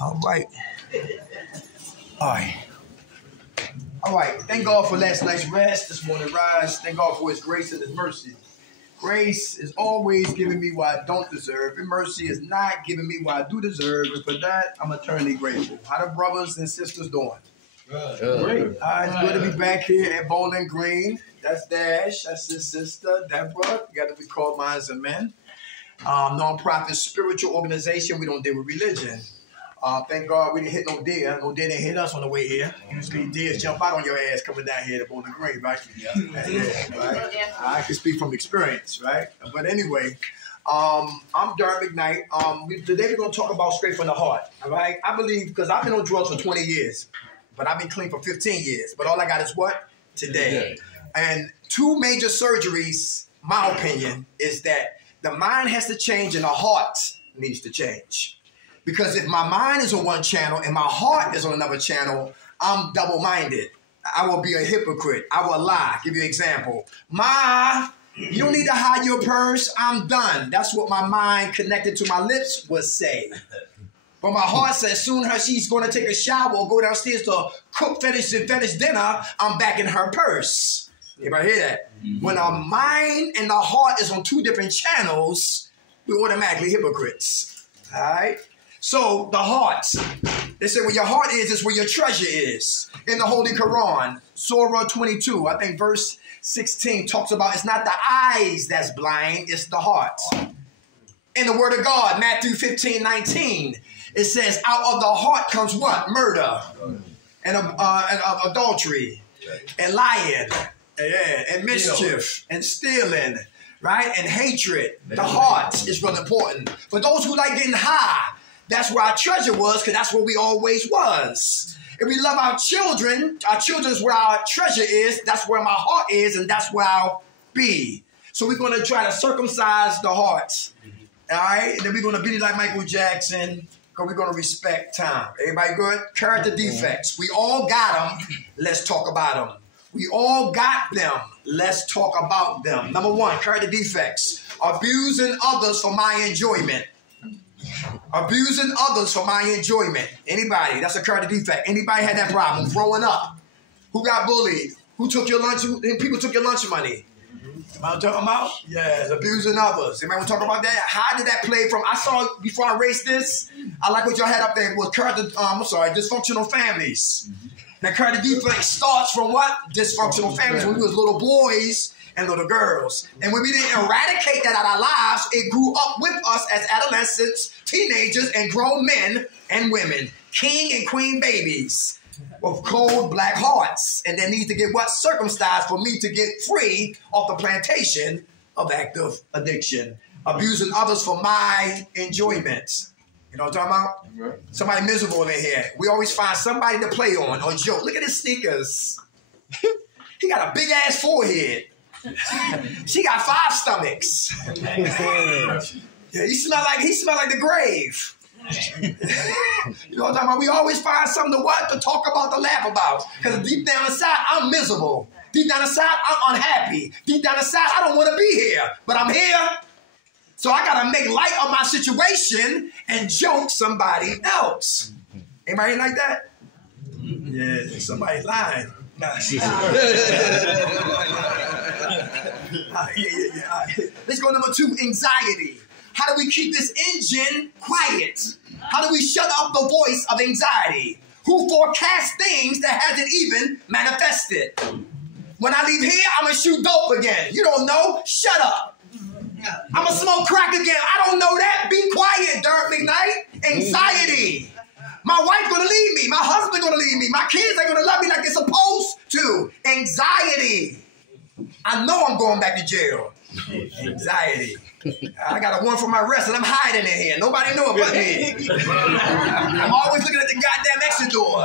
All right. All right. All right. Thank God for last night's rest, this morning rise. Thank God for his grace and his mercy. Grace is always giving me what I don't deserve, and mercy is not giving me what I do deserve, and for that, I'm eternally grateful. How the brothers and sisters doing? Good. Great. It's good to be back here at Bowling Green. That's Dash. That's his sister, Deborah. You got to be called Minds and Men. Non-profit spiritual organization. We don't deal with religion. Thank God we didn't hit no deer. No deer didn't hit us on the way here. Usually deers jump out on your ass coming down here to Bowling Green, right? Yeah, right? I can speak from experience, right? But anyway, I'm Derek McKnight. Today we're going to talk about straight from the heart, all right? I believe, because I've been on drugs for 20 years, but I've been clean for 15 years. But all I got is what? Today. And two major surgeries, my opinion, is that the mind has to change and the heart needs to change. Because if my mind is on one channel and my heart is on another channel, I'm double-minded. I will be a hypocrite. I will lie. Give you an example. Ma, you don't need to hide your purse. I'm done. That's what my mind connected to my lips would say. But my heart says soon as she's going to take a shower or go downstairs to cook, finish dinner, I'm back in her purse. Anybody hear that? When our mind and the heart is on two different channels, we're automatically hypocrites. All right? So the heart, they say where your heart is where your treasure is. In the Holy Quran, Surah 22, I think verse 16 talks about it's not the eyes that's blind, it's the heart. In the Word of God, Matthew 15:19, it says out of the heart comes what? Murder and adultery and lying and mischief and stealing, right? And hatred. The heart is really important. For those who like getting high, that's where our treasure was, because that's where we always was. If we love our children is where our treasure is, that's where my heart is, and that's where I'll be. So we're going to try to circumcise the heart. All right? And then we're going to beat it like Michael Jackson, because we're going to respect time. Everybody good? Character defects. We all got them. Let's talk about them. We all got them. Let's talk about them. Number one, character defects. Abusing others for my enjoyment. Abusing others for my enjoyment. Anybody? That's a character defect. Anybody had that problem growing up? Who got bullied? Who took your lunch? People took your lunch money. Am I talking about? Yes, abusing others. Anybody want to talk about that? How did that play from? I saw before I raced this. I like what y'all had up there was character. Dysfunctional families. Now, character defect starts from what? Dysfunctional families. When we was little boys and little girls. And when we didn't eradicate that out of our lives, it grew up with us as adolescents, teenagers, and grown men and women. King and queen babies with cold black hearts. And they need to get what? Circumcised for me to get free off the plantation of active addiction. Abusing others for my enjoyment. You know what I'm talking about? Right. Somebody miserable in here. We always find somebody to play on or joke. Look at his sneakers. He got a big ass forehead. She got 5 stomachs. Yeah, he smell like the grave. You know what I'm talking about? We always find something to talk about, to laugh about. Because deep down inside, I'm miserable. Deep down inside, I'm unhappy. Deep down inside, I don't want to be here. But I'm here. So I got to make light of my situation and joke somebody else. Anybody like that? Yeah, somebody's lying. Let's go number 2, anxiety. How do we keep this engine quiet? How do we shut up the voice of anxiety? Who forecasts things that hasn't even manifested? When I leave here, I'm going to shoot dope again. You don't know? Shut up. I'm going to smoke crack again. I don't know that. Be quiet, Derek McKnight. Anxiety. My wife's going to leave me. My husband's going to leave me. My kids ain't going to love me like they're supposed to. Anxiety. I know I'm going back to jail. Anxiety. I got a warrant for my arrest and I'm hiding in here. Nobody know about me. I'm always looking at the goddamn exit door.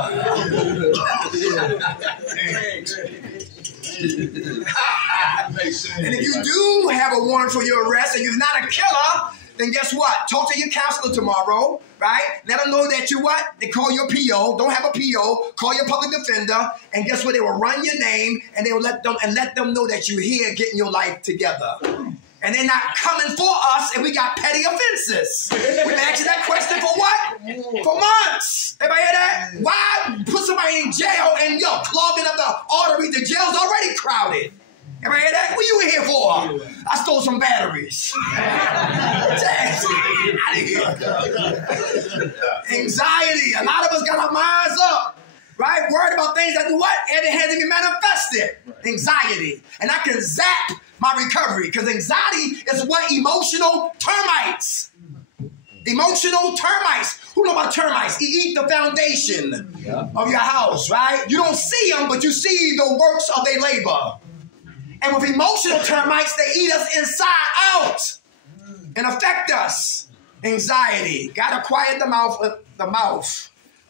And if you do have a warrant for your arrest and you're not a killer, then guess what? Talk to your counselor tomorrow, right? Let them know that you what? They call your PO. Don't have a PO. Call your public defender. And guess what? They will run your name and they will let them know that you're here getting your life together. And they're not coming for us and we got petty offenses. We've been asking that question for what? For months. Everybody hear that? Why put somebody in jail and clogging up the artery? The jail's already crowded. Everybody hear that? What you in here for? I stole some batteries. Anxiety. A lot of us got our minds up. Right? Worried about things that do what? And it hasn't been manifested. Anxiety. And I can zap my recovery because anxiety is what? Emotional termites. Emotional termites. Who know about termites? They eat the foundation of your house, right? You don't see them, but you see the works of their labor. And with emotional termites, they eat us inside out and affect us. Anxiety. Gotta quiet the mouth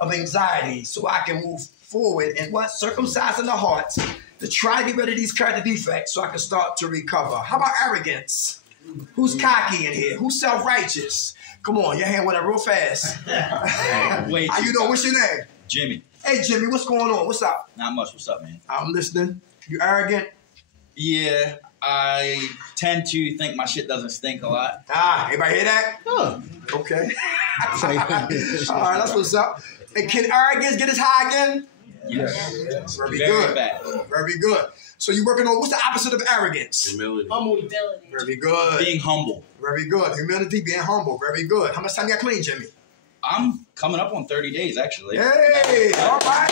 of anxiety so I can move forward and what? Circumcising the heart to try to get rid of these character defects so I can start to recover. How about arrogance? Who's cocky in here? Who's self-righteous? Come on, your hand went up real fast. How you doing? What's your name? Jimmy. Hey, Jimmy, what's going on? What's up? Not much. What's up, man? I'm listening. You arrogant? Yeah, I tend to think my shit doesn't stink a lot. Everybody hear that? Huh. Okay. All right, that's what's up. And can arrogance get us high again? Yes. Very good. Bad. Very good. So you're working on, what's the opposite of arrogance? Humility. Very good. Being humble. Very good. Humility, being humble. Very good. How much time you got clean, Jimmy? I'm coming up on 30 days, actually. Hey, all right.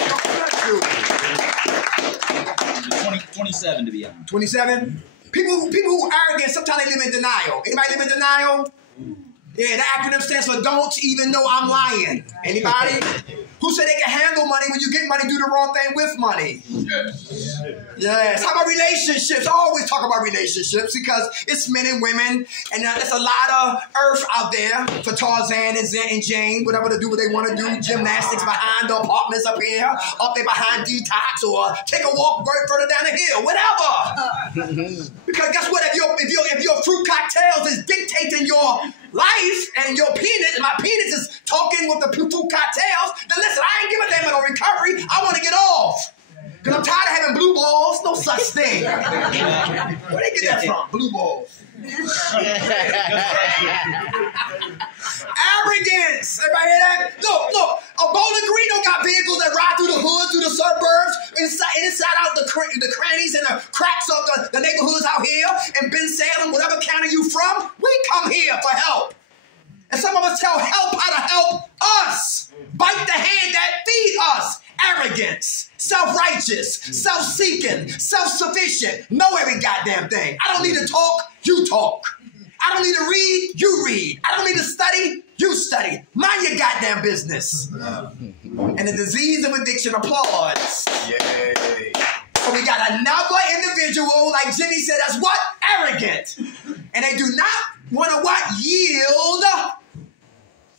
27 to be honest. 27? People who are arrogant, sometimes they live in denial. Anybody live in denial? Yeah, the acronym stands for don't even know I'm lying. Anybody? Who said they can handle money when you get money, do the wrong thing with money? Yes. How about relationships? I always talk about relationships because it's men and women, and there's a lot of earth out there for Tarzan and Jane, whatever to do what they want to do, gymnastics behind the apartments up here, up there behind Detox, or take a walk further down the hill, whatever. Because guess what? If your fruit cocktails is dictating your life and your penis, and my penis is talking with the fruit cocktails, then listen, I ain't giving them no recovery. I want to get off. Because I'm tired of having blue balls. No such thing. Where they get that from? Blue balls. Arrogance. Everybody hear that? Look. A Bowling Green don't got vehicles that ride through the hoods, through the suburbs, inside out the crannies and the cracks of the neighborhoods out here. And Ben Salem, whatever county you from, we come here for help. And some of us tell help how to help us. Bite the hand that feed us. Arrogance, self-righteous, self-seeking, self-sufficient. Know every goddamn thing. I don't need to talk, you talk. I don't need to read, you read. I don't need to study, you study. Mind your goddamn business. And the disease of addiction applauds. Yay. So we got another individual, like Jimmy said, that's what? Arrogant. And they do not want to what? Yield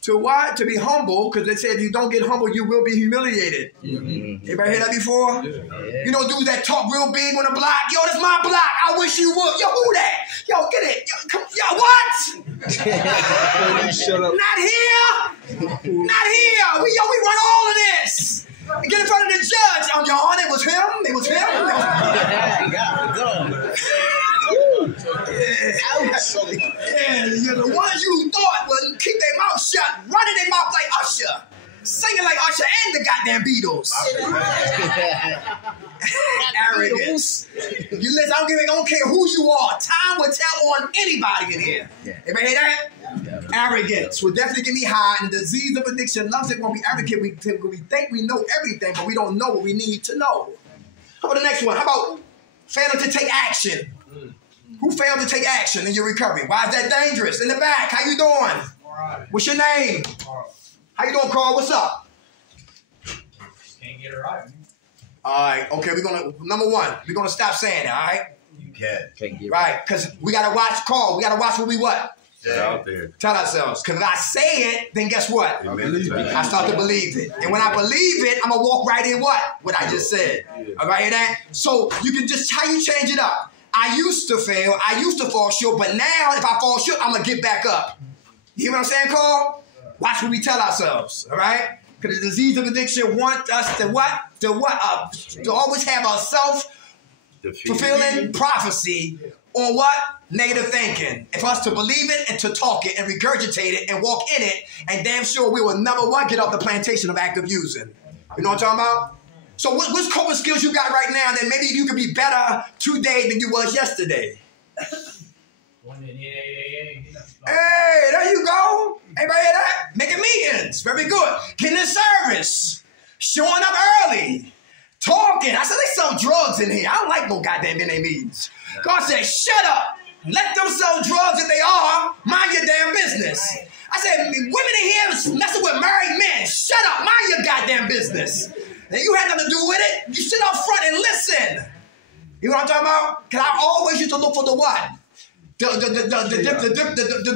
to what? To be humble, because they say if you don't get humble, you will be humiliated. Anybody hear that before? You know dudes that talk real big on the block. Yo, this my block. I wish you would. Yo, who that? Yo, get it. Yo, what? Shut up. Not here. Not here. We run all of this. Get in front of the judge. Oh, Your Honor, it was him. It was him. Yeah, the ones you thought would keep their mouth shut, running their mouth like Usher, singing like Usher and the goddamn Beatles. Arrogance. You listen, I don't care who you are. Time will tell on anybody in here. Everybody hear that? Arrogance will definitely get me high, and the disease of addiction loves it when we arrogant. We think we know everything, but we don't know what we need to know. How about the next one? How about failing to take action? Who failed to take action in your recovery? Why is that dangerous? In the back, how you doing? All right. What's your name? Carl. How you doing, Carl? What's up? Can't get it right. All right. Okay, number one, we're gonna stop saying that. All right. You can't get it right. Because we gotta watch, Carl. We gotta watch what we what? out there. Tell ourselves. Because if I say it, then guess what? I start to believe it. And when I believe it, I'm gonna walk right in what I just said. All right, hear that? So you can just how you change it up. I used to fail. I used to fall short. But now, if I fall short, I'm going to get back up. You hear what I'm saying, Carl? Watch what we tell ourselves, all right? Because the disease of addiction wants us to what? To always have a self-fulfilling prophecy on what? Negative thinking. And for us to believe it and to talk it and regurgitate it and walk in it, and damn sure we will never get off the plantation of active using. You know what I'm talking about? So what's coping skills you got right now that maybe you could be better today than you was yesterday? Hey, there you go. Everybody hear that? Making meetings. Very good. Getting in service. Showing up early. Talking. I said, they sell drugs in here. I don't like no goddamn in their meetings. God said, shut up. Let them sell drugs if they are. Mind your damn business. I said, women in here messing with married men. Shut up. Mind your goddamn business. And you had nothing to do with it. You sit up front and listen. You know what I'm talking about? Because I always used to look for the what? The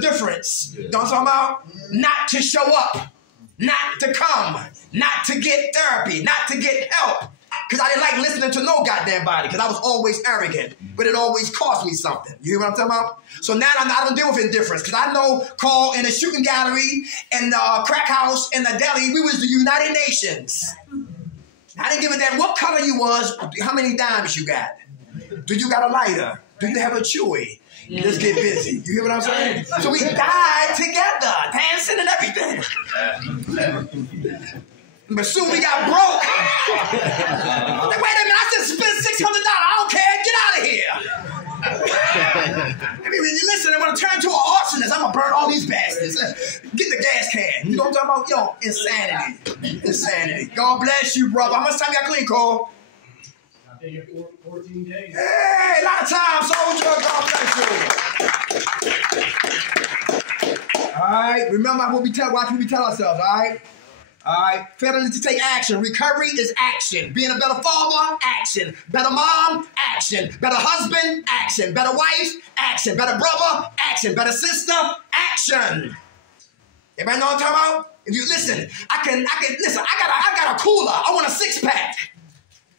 difference. You know what I'm talking about? Not to show up. Not to come. Not to get therapy. Not to get help. Because I didn't like listening to no goddamn body. Because I was always arrogant. But it always cost me something. You hear what I'm talking about? So now I don't deal with indifference. Because I know Carl in the shooting gallery and the crack house and the deli, we was the United Nations. I didn't give a damn what color you was, how many dimes you got. Do you got a lighter? Do you have a Chewy? Let's get busy. You hear what I'm saying? So we died together, dancing and everything. But soon we got broke. Wait a minute, I just spent $600. I don't care. Get out of here. I mean, listen, I'm going to turn to an arsonist. I'm going to burn all these bastards. Get the gas can. You know what I'm talking about? Yo, insanity. Insanity. God bless you, brother. How much time you got clean, Cole? I think it's 14 days. Hey, a lot of time, soldier. God bless you. All right. Remember what we tell, watch what we tell ourselves, all right? All right, failure to take action. Recovery is action. Being a better father, action. Better mom, action. Better husband, action. Better wife, action. Better brother, action. Better sister, action. Everybody know what I'm talking about? If you listen, I can listen. I got a cooler. I want a 6-pack.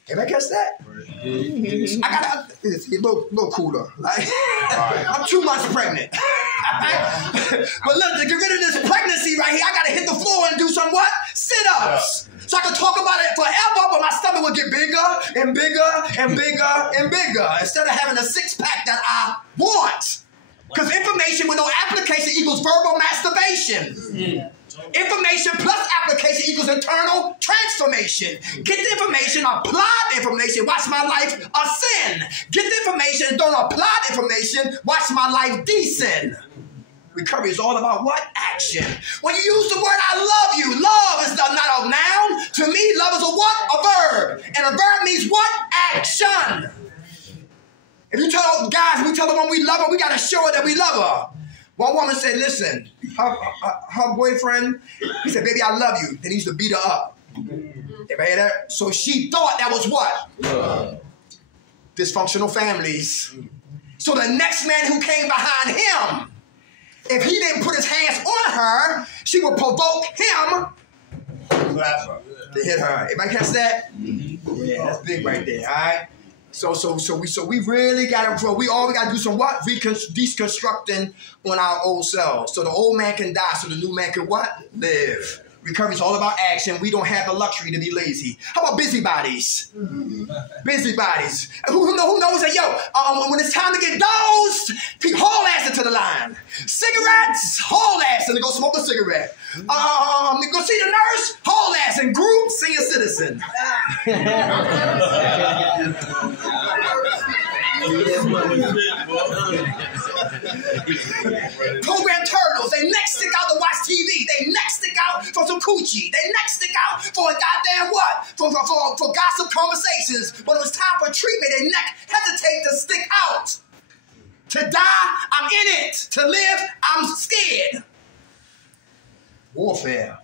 Everybody catch that? I got a little cooler. Like, I'm 2 months pregnant. But look, to get rid of this pregnancy right here, I gotta hit the floor and do some what? Sit-ups. So I can talk about it forever, but my stomach will get bigger and bigger and bigger and bigger instead of having a 6-pack that I want. Because information with no application equals verbal masturbation. Information plus application equals internal transformation. Get the information, apply the information, watch my life ascend. Get the information, don't apply the information, watch my life descend. Recovery is all about what? Action. When you use the word I love you, love is not a noun. To me, love is a what? A verb. And a verb means what? Action. If you tell guys, we tell the woman we love her, we got to show her that we love her. One woman said, listen, her boyfriend, he said, baby, I love you. Then he used to beat her up. Everybody hear that? So she thought that was what? Dysfunctional families. So the next man who came behind him, if he didn't put his hands on her, she would provoke him to hit her. Everybody catch that? Yeah, that's big right there, all right? So we really got to improve. We got to do some what? Deconstructing on our old selves. So the old man can die, so the new man can what? Live. Recovery is all about action. We don't have the luxury to be lazy. How about busybodies? Busybodies. Who knows that, yo, when it's time to get dosed, people haul ass into the line. Cigarettes, haul ass and go smoke a cigarette. Go see the nurse, haul ass in group, senior citizen. Program turtles, they neck stick out to watch TV. They neck stick out for some coochie. They neck stick out for a goddamn what? For gossip conversations. When it was time for treatment, they neck hesitate to stick out. To die, I'm in it. To live, I'm scared. Warfare.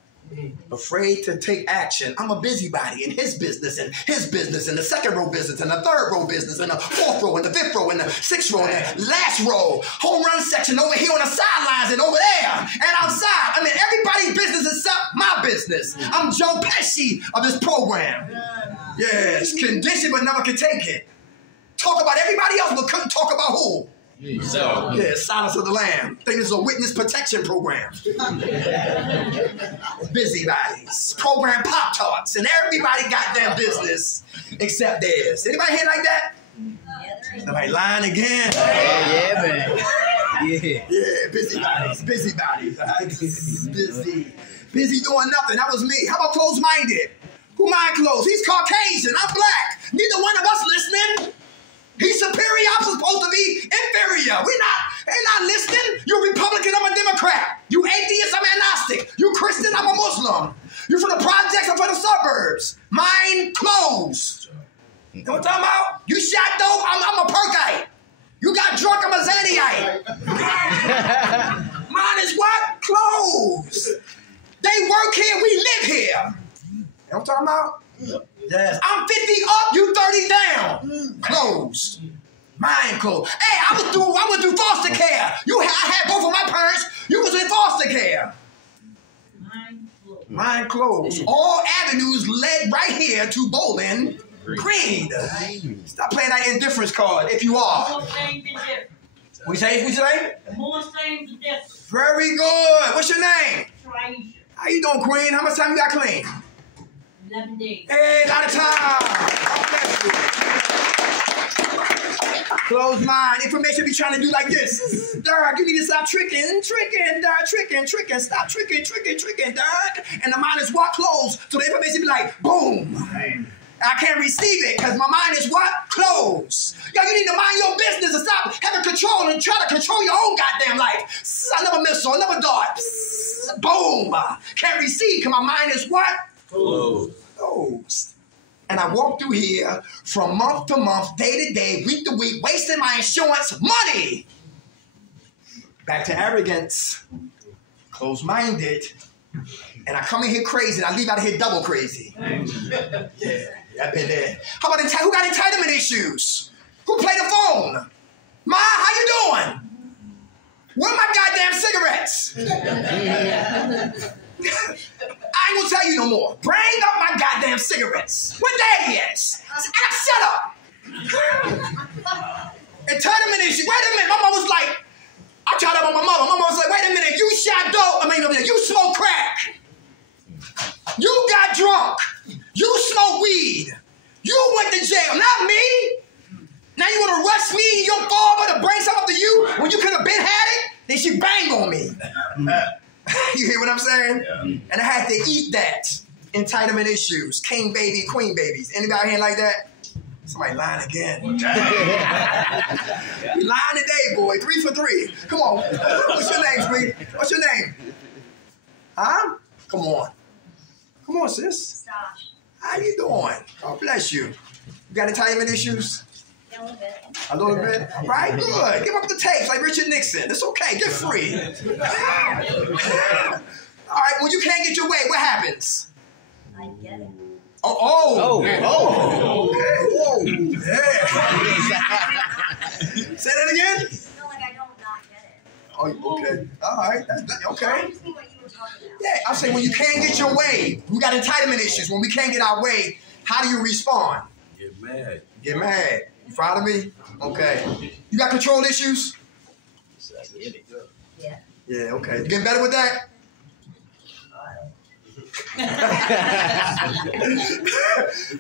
Afraid to take action. I'm a busybody in his business and the second row business and the third row business and the fourth row and the fifth row and the sixth row and the last row. Home run section over here on the sidelines and over there and outside. I mean, everybody's business except my business. I'm Joe Pesci of this program. Yes, conditioned but never can take it. Talk about everybody else but couldn't talk about who? So, yeah, Silence of the Lamb. I think this is a witness protection program. Busybodies. Program Pop-Tarts. And everybody got their business except theirs. Anybody here like that? Somebody lying again. Yeah, man. Yeah. Yeah, busybodies. Busy doing nothing. That was me. How about closed-minded? Who mind closed? He's Caucasian. I'm black. Neither one of us listening. He's superior. I'm supposed to be inferior. Ain't not listening. You Republican, I'm a Democrat. You atheist, I'm agnostic. You Christian, I'm a Muslim. You from the projects, I'm from the suburbs. Mind closed. You know what I'm talking about? You shot dope, I'm a perkite. You got drunk, I'm a Xanniite. Mine is what? Closed. They work here, we live here. You know what I'm talking about? Yes. I'm 50 up, you 30 down. Closed. Mind closed. Hey, I was do foster care. I had both of my parents. You was in foster care. Mind closed. All avenues led right here to Bowling Green. Stop playing that indifference card if you are. More same than different. What you say? More same than different. Very good. What's your name? Traisha. How you doing, Queen? How much time you got clean? 11 days. Hey, a lot of time. God bless you. Closed mind. Information be trying to do like this. Dog, you need to stop tricking, dog, tricking. Stop tricking, dog. And the mind is what? Closed. So the information be like, boom. I can't receive it because my mind is what? Closed. Yo, you need to mind your business and stop having control and try to control your own goddamn life. Another missile, another dart. Boom. Can't receive because my mind is what? Closed. And I walk through here from month to month, day to day, week to week, wasting my insurance money. Back to arrogance, closed-minded, and I come in here crazy, and I leave out of here double crazy. Yeah, I've been there. How about who got entitlement issues? Who played the phone? Ma, how you doing? Where my goddamn cigarettes? I ain't gonna tell you no more. Bring up my goddamn cigarettes. Where daddy is? Shut up. Entitlement issue. Wait a minute. My mom was like, I tried up on my mother. My mom was like, wait a minute. You shot dope. You smoke crack. You got drunk. You smoke weed. You went to jail. Not me. Now you want to rush me, your father, to bring something up to you when you could have been had it? Then she banged on me. You hear what I'm saying? Yeah. And I had to eat that. Entitlement issues. King baby, queen babies. Anybody here like that? Somebody lying again. You lying today, boy. 3 for 3. Come on. What's your name, sweetie? What's your name? Huh? Come on. Come on, sis. How you doing? God bless you. You got entitlement issues? A little bit. A little bit? All right, good. Give up the tapes like Richard Nixon. It's okay. Get free. All right, when you can't get your way, what happens? I get it. Oh. Okay. Whoa. Yeah. Say that again? No, like I don't not get it. Oh, okay. All right. Okay. I just mean what you were talking about. Yeah, I'm saying when you can't get your way, we got entitlement issues. When we can't get our way, how do you respond? Get mad. Get mad. You follow me? Okay. You got control issues? Yeah. Yeah, okay. You getting better with that? Let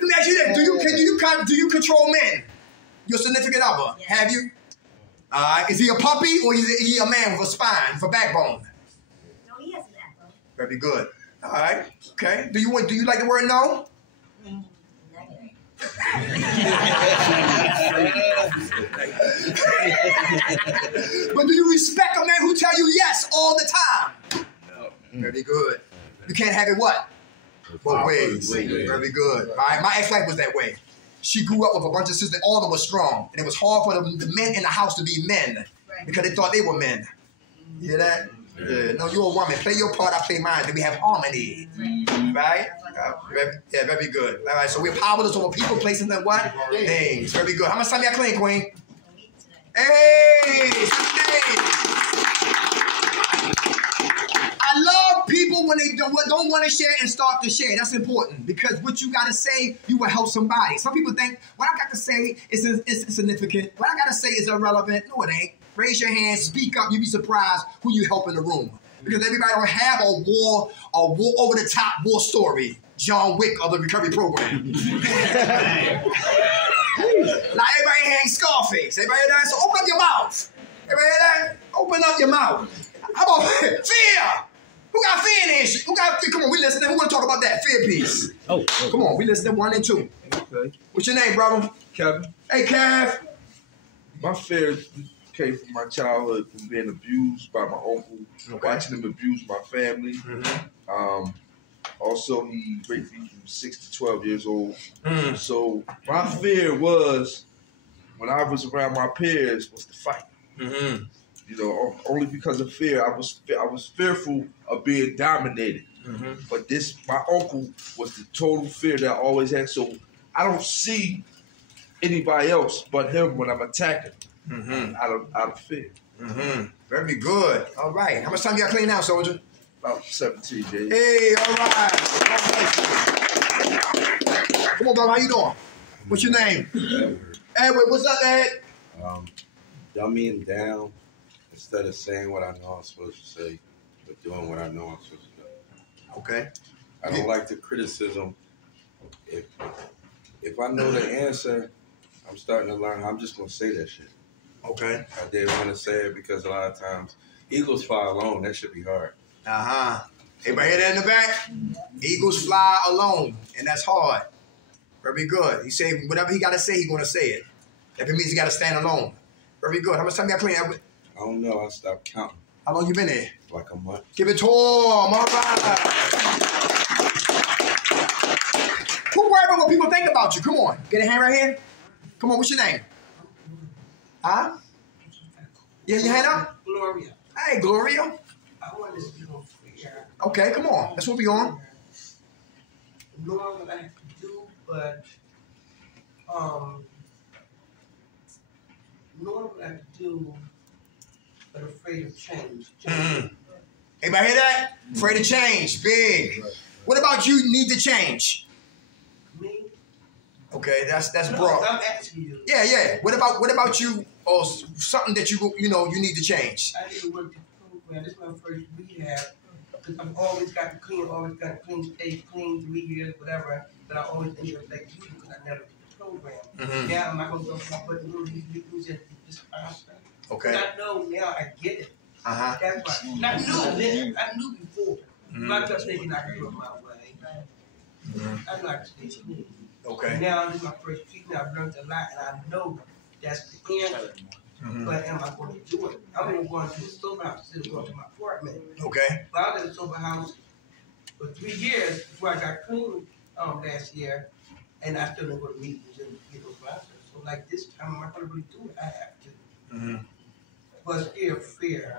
me ask you this. Do you control men? Your significant other? Yeah. Have you? Is he a puppy or is he a man with a spine, with a backbone? No, he has an backbone. Very good. All right. Okay. Do you like the word no? Negative. But do you respect a man who tell you yes all the time? No. Very good. You can't have it what? Both ways. Very good. All right. My ex-wife was that way. She grew up with a bunch of sisters. All of them were strong. And it was hard for the men in the house to be men. Because they thought they were men. You hear that? Yeah. No, you're a woman. Play your part, I play mine. Then we have harmony. Right? Yeah, very good. All right, so we're powerless over people, places, and what? Things. Very good. How much time y'all clean, Queen? Hey! I love people when they don't want to share and start to share. That's important because what you got to say, you will help somebody. Some people think what I got to say is insignificant. What I got to say is irrelevant. No, it ain't. Raise your hand, speak up. You'd be surprised who you help in the room. Because everybody don't have a war over the top war story. John Wick of the recovery program. Now everybody ain't Scarface. Everybody hear that? So open up your mouth. Everybody hear that? Open up your mouth. How about fear? Who got fear in here? Who got fear? Come on, we listening. We want to talk about that fear piece. Oh. Come on, we listening 1 and 2. Okay. What's your name, brother? Kevin. Hey, Kev. My fear came from my childhood, from being abused by my uncle, watching him abuse my family. Also, he raped me from 6 to 12 years old. So my fear was, when I was around my peers, was to fight. You know, only because of fear. I was fearful of being dominated. But my uncle was the total fear that I always had. So I don't see anybody else but him when I'm attacking. Out of fear. Very good. All right. How much time you got clean now, soldier? About 17 days. Hey, all right. Come on, brother. How you doing? What's your name? Edward. What's up, Ed? Dumbing down instead of saying what I know I'm supposed to say, but doing what I know I'm supposed to do. Okay. I don't like the criticism. If I know the answer, I'm starting to learn. I'm just gonna say that shit. Okay. I didn't want to say it because a lot of times eagles fly alone. That should be hard. Everybody hear that in the back? Eagles fly alone, and that's hard. Very good. He said whatever he got to say, he's going to say it. If it means he got to stand alone. Very good. How much time you got clean, Edward? I don't know. I stopped counting. How long you been here? Like a month. Give it to him. All right. Who worry about what people think about you? Come on. Get a hand right here. Come on. What's your name? Huh? Yeah, your hand up? Gloria. Hey, Gloria. I want to speak on fear. Okay, come on. That's what we on. Knowing what I have to do, but knowing what I have to do, but afraid of change. Anybody hear that? Afraid of change. Big. What about you need to change? Me? Okay, that's No, broad. I'm asking you. Yeah. What about you or something that you need to change? I didn't work the program. This is my first rehab. Because I've always got to clean, stay clean 3 years, whatever. But I always end up like you because I never did the program. Now I'm not going to go for my button. These just faster. Okay. I know now I get it. Uh-huh. That's why. I knew before. Not just thinking I could do it my way. I like to stay clean. Okay. Now this is my first treatment. I've learned a lot, and I know that's the answer. But am I going to do it? I'm even going to the sober house instead of going to my apartment. Okay. But I was in the sober house for 3 years before I got clean last year, and I still didn't go to meetings and get those classes. So like this time, am I going to really do it? I have to. But fear.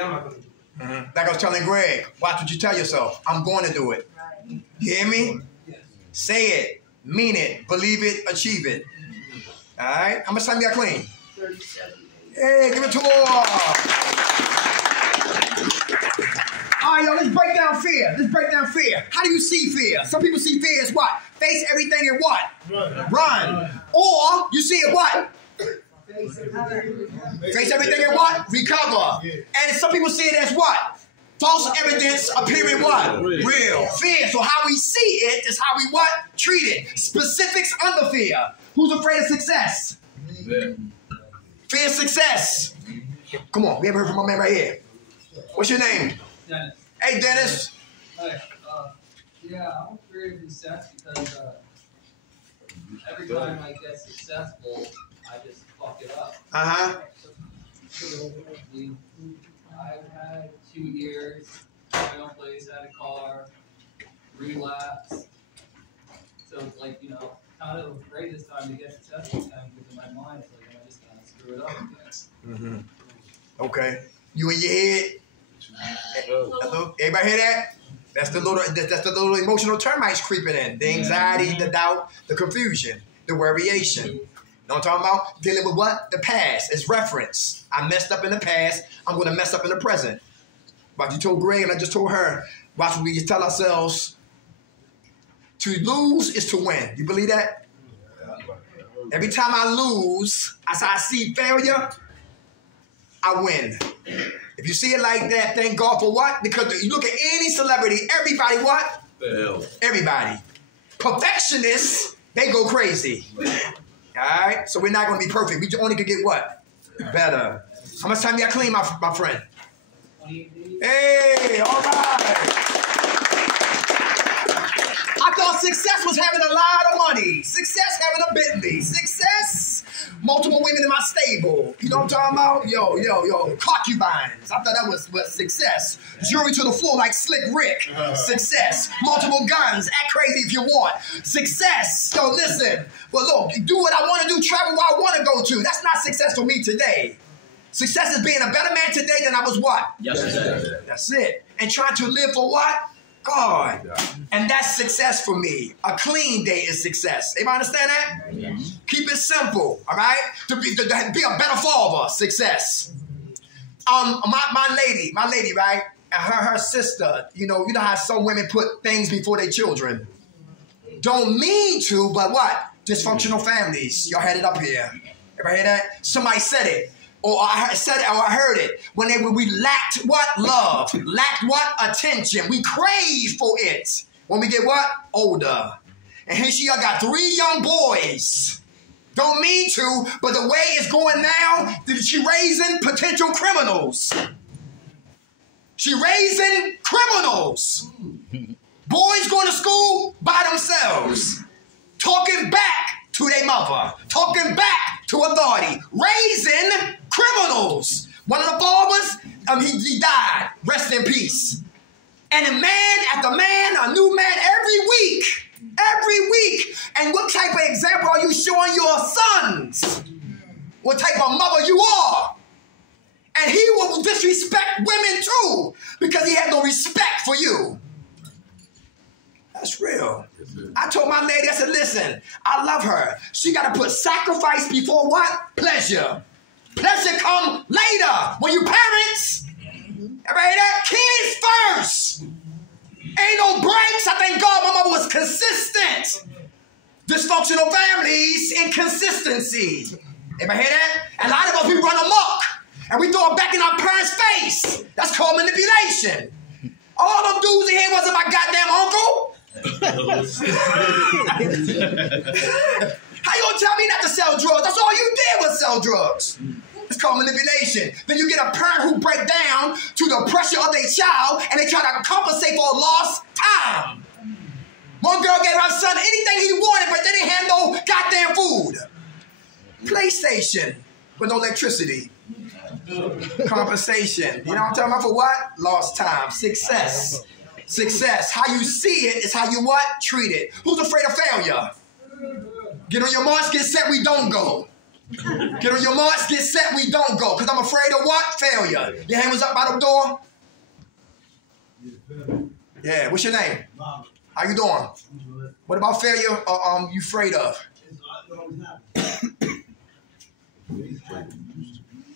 Am I going to do it? Like I was telling Greg, watch what you tell yourself. I'm going to do it. You hear me? Yes. Say Say it, mean it, believe it, achieve it. All right? How much time you got clean? 37 days. Hey, give it to more. All right, yo, let's break down fear. How do you see fear? Some people see fear as what? Face everything and what? Run. Or you see it what? Face everything and what? Recover. And some people see it as what? False evidence appearing what? Real. Fear. So how we see it is how we what? Treat it. Specifics under fear. Who's afraid of success? Fear success. Come on, we haven't heard from my man right here. What's your name? Dennis. Hey, Dennis. Hi. Yeah, I'm afraid of success because every time I get successful, I just fuck it up. I've had 2 years, my own place, had a car, relapse. So it's like, kind of afraid this time to get successful again because in my mind it's like, am I just going to screw it up again? Okay. You in your head? Everybody hear that? That's the little emotional termites creeping in. The anxiety, the doubt, the confusion, the worryation. You know what I'm talking about? Dealing with what? The past. It's reference. I messed up in the past. I'm going to mess up in the present. But you told Greg and I just told her, watch what we just tell ourselves. To lose is to win. You believe that? Every time I lose, as I see failure, I win. If you see it like that, thank God for what? Because you look at any celebrity, everybody what? The hell. Everybody. Perfectionists, they go crazy. right? So we're not going to be perfect. We only could get what? Better. How much time you got clean, my friend? 28 days. Hey, all right. I thought success was having a lot of money. Success having a Bentley. Success, multiple women in my stable. You know what I'm talking about? Yo. Concubines. I thought that was success. Jewelry to the floor like Slick Rick. Success. Multiple guns. Act crazy if you want. Success. Yo, listen. But look, do what I want to do. Travel where I want to go to. That's not success for me today. Success is being a better man today than I was what? Yesterday. That's it. And trying to live for what? God. And that's success for me. A clean day is success. Everybody understand that? Yes. Keep it simple, all right? To be a better father, success. My lady, right? And her sister, you know how some women put things before their children. Don't mean to, but what? Dysfunctional families. Y'all had it up here. Everybody hear that? Somebody said it. Or I said it, or I heard it. When we lacked what? Love. Lacked what? Attention. We crave for it. When we get what? Older. And here she got 3 young boys. Don't mean to, but the way it's going now, she raising potential criminals. She raising criminals. Boys going to school by themselves. Talking back to their mother. Talking back to authority. Raising criminals. One of the fathers, he died. Rest in peace. And a man after man, a new man every week. Every week. And what type of example are you showing your sons? What type of mother you are? And he will disrespect women too, because he had no respect for you. That's real. I told my lady, I said, listen, I love her. She got to put sacrifice before what? Pleasure. Pleasure come later. When you parents, everybody that? Kids first. Ain't no breaks. I thank God my mother was consistent. Dysfunctional families, inconsistency. Everybody hear that? And a lot of us, we run amok. And we throw it back in our parents' face. That's called manipulation. All them dudes in here wasn't my goddamn uncle. How you gonna tell me not to sell drugs? That's all you did was sell drugs. It's called manipulation. Then you get a parent who break down to the pressure of their child and they try to compensate for lost time. One girl gave her son anything he wanted, but they didn't have no goddamn food. PlayStation with no electricity. Compensation. You know what I'm talking about for what? Lost time. Success. Success. How you see it is how you what? Treat it. Who's afraid of failure? Get on your march, get set, we don't go. Get on your march, get set, we don't go. Because I'm afraid of what? Failure. Your hand was up by the door? Yeah, what's your name? How you doing? What about failure you afraid of?